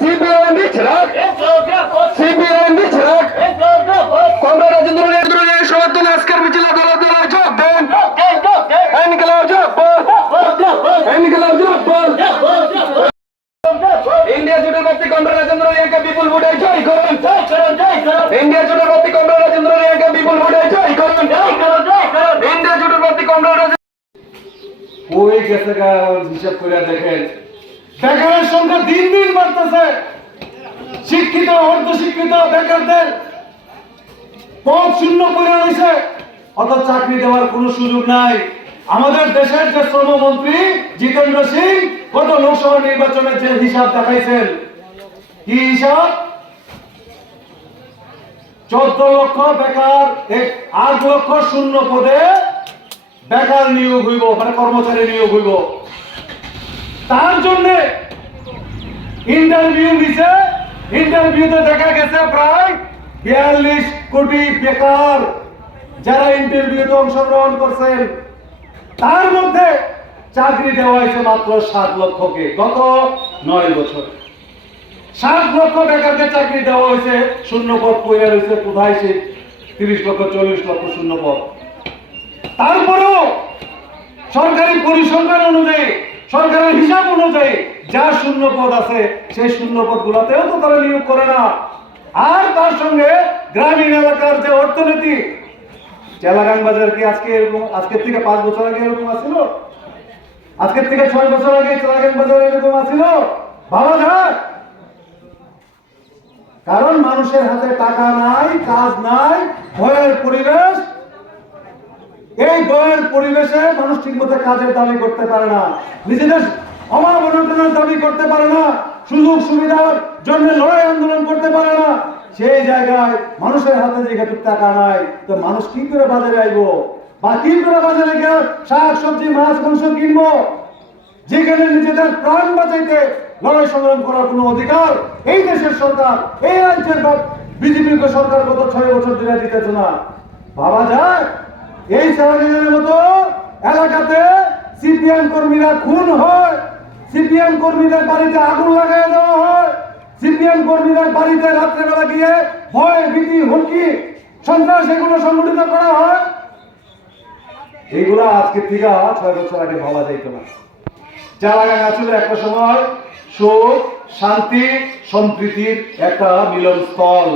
CPIM বিছড়াক CPIM বিছড়াক comrade রাজেন্দ্রের সমর্থনে আজকের মিছিলে দলে দলে যোগ দেন। ইনকিলাব জিন্দাবাদ, ইনকিলাব জিন্দাবাদ। ইন্ডিয়া জোটের প্রার্থী কমরেড রাজেন্দ্র রিয়াকে বিপুল ভোটে জয় করুন। ইন্ডিয়া জোটের প্রার্থী কমরেড রাজেন্দ্র রিয়াকে বিপুল ভোটে জয় করুন। ইন্ডিয়া জোটের প্রার্থী কমরেড ওই গেছে হিসাব করে দেখেন, বেকারের সংখ্যা দিন দিন বাড়তেছে। শিক্ষিত অর্ধশিক্ষিত বেকারদের পদ শূন্য করে রয়েছে, অর্থাৎ চাকরি দেওয়ার কোনো সুযোগ নাই। আমাদের দেশের যে শ্রমমন্ত্রী জিতেন্দ্র সিং গত লোকসভা নির্বাচনে যে হিসাব দেখাইছেন, কি হিসাব? 14 লক্ষ বেকার, 8 লক্ষ শূন্য পদে বেকার নিয়োগ হইব, মানে কর্মচারী নিয়োগ হইব। তার জন্য ইন্টারভিউ দিছে, ইন্টারভিউতে দেখা গেছে প্রায় 42 কোটি বেকার যারা ইন্টারভিউতে অংশগ্রহণ করছেন, তার মধ্যে চাকরি দেওয়া হয়েছে মাত্র 7 লক্ষকে। গত 9 বছর 7 লক্ষ বেকারকে চাকরি দেওয়া হয়েছে, শূন্য পদ পড়ে রয়েছে কোথায়? সে 30 লক্ষ 40 লক্ষ শূন্য পদ। তারপরেও সরকারি পরিসংখ্যান অনুযায়ী, সরকারের হিসাব অনুযায়ী যা শূন্য পদ আছে সেই শূন্য পদ গুলাতেও তো তারা নিয়োগ করে না। আর তার সঙ্গে গ্রামীণ এলাকার যে অর্থনীতি, চেলাগাং বাজার কি আজকের থেকে 5 বছর আগে এরকম আছিল? আজকের থেকে 6 বছর আগে চেলাগাং বাজার এরকম আছিল? ভাবা যায়? কারণ মানুষের হাতে টাকা নাই, কাজ নাই, ভয়ের পরিবেশ। এই ভয়ের পরিবেশে মানুষ ঠিকমতো কাজের দাবি করতে পারে না, নিজেদের অভাব অনটনের দাবি করতে পারে না, সুযোগ সুবিধার জন্য লড়াই আন্দোলন করতে পারে না। সেই জায়গায় মানুষের হাতে যেহেতু টাকা নাই, তো মানুষ কি করে বাজারে আইবো, বা কি করে বাজারে গিয়ে শাক সবজি মাছ মাংস কিনবো? যেখানে নিজেদের প্রাণ বাঁচাইতে লড়াই সংগ্রাম করার কোনো অধিকার এই দেশের সরকার, এই রাজ্যের বিজেপি সরকার গত 6 বছর ধরে দিতেছে না। ভাবা যায়? এই চেলাগাংয়ের মতো এলাকাতে সিপিএম কর্মীরা খুন হয়, সিপিএম কর্মীদের বাড়িতে আগুন লাগাই দেওয়া হয়, সিপিএম কর্মীদের বাড়িতে রাত্রেবেলা গিয়ে ভয় ভীতি হুমকি সন্ত্রাস এগুলো সংগঠিত করা হয়। এইগুলো আজকে থেকে 6 বছর আগে ভাবা যাইত না। চেলাগাং আসলে একটা সময় সুখ শান্তি সম্প্রীতির একটা মিলনস্থল।